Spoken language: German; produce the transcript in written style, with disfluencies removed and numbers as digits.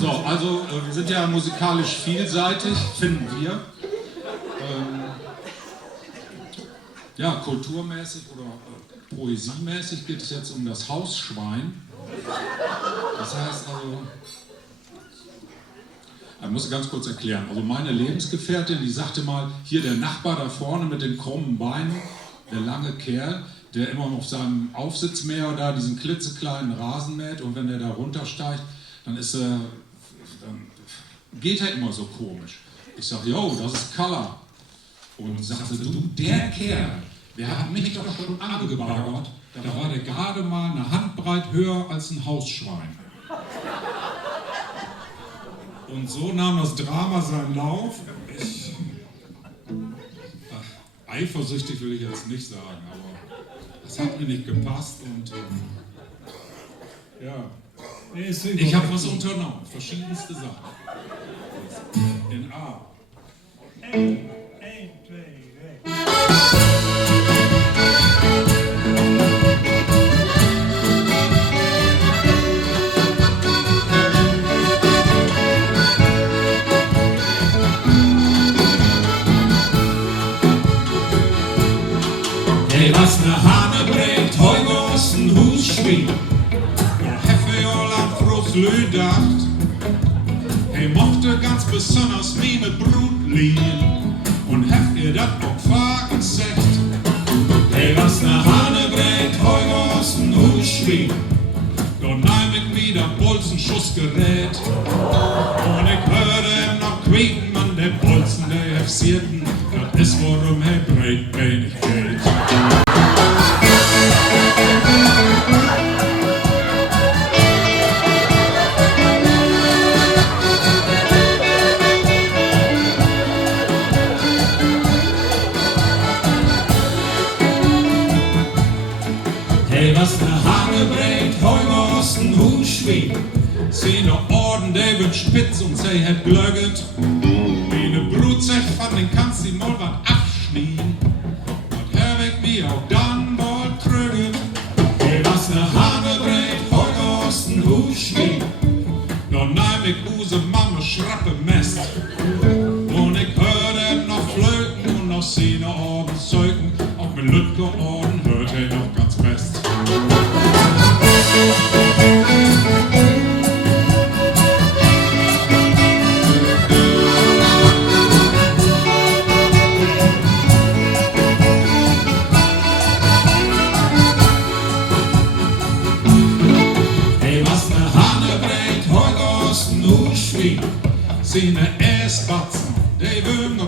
So, also wir sind ja musikalisch vielseitig, finden wir. Ja, kulturmäßig oder poesiemäßig geht es jetzt um das Huusschwien. Das heißt also, ich muss ganz kurz erklären, also meine Lebensgefährtin, die sagte mal, hier der Nachbar da vorne mit den krummen Beinen, der lange Kerl, der immer auf seinem Aufsitzmäher da diesen klitzekleinen Rasen mäht und wenn der da runtersteigt, dann geht er immer so komisch. Ich sage, yo, das ist Color. Und sagte, du, der Kerl, der hat mich doch schon angebaggert, da war der gerade mal eine Handbreit höher als ein Hausschwein. Und so nahm das Drama seinen Lauf. Eifersüchtig will ich jetzt nicht sagen, aber das hat mir nicht gepasst und ja. Ich habe was unternommen, verschiedenste Sachen. In A. Hey, was ne Hane bringt, heute ist ein Huusschwien. Dacht, hey, mochte ganz besonders meine Brut lieben und heft ihr dat auch Fragen sagt. Hey, was ne Hane bringt, heute aus dem Huusschwien. Dort nehm ich wieder Bolzenschussgerät und ich hörte noch quieken an der Bolzen der F-Sierten. Das ist worum er breit wenig geht. Hey, was ne Hane bringt, heute aus dem Huusschwien. Seine Orden, der wird spitz und sie hat glögget. Meine Brut sagt, von den kannst du mal was abschnien. Und hör weg mir auch dann wohl trüget. Hey, was ne Hane bringt, heute aus dem Huusschwien. Dann nehm ich use Mama schrappe Mest. Und ich hörte noch flöten und noch seine Orden zeugen. Auch mit Lütke-Orden hört er noch ganz best. Hey, was ne Hane bringt, heute aus dem Huusschwien. Seine Essbatzen, die würden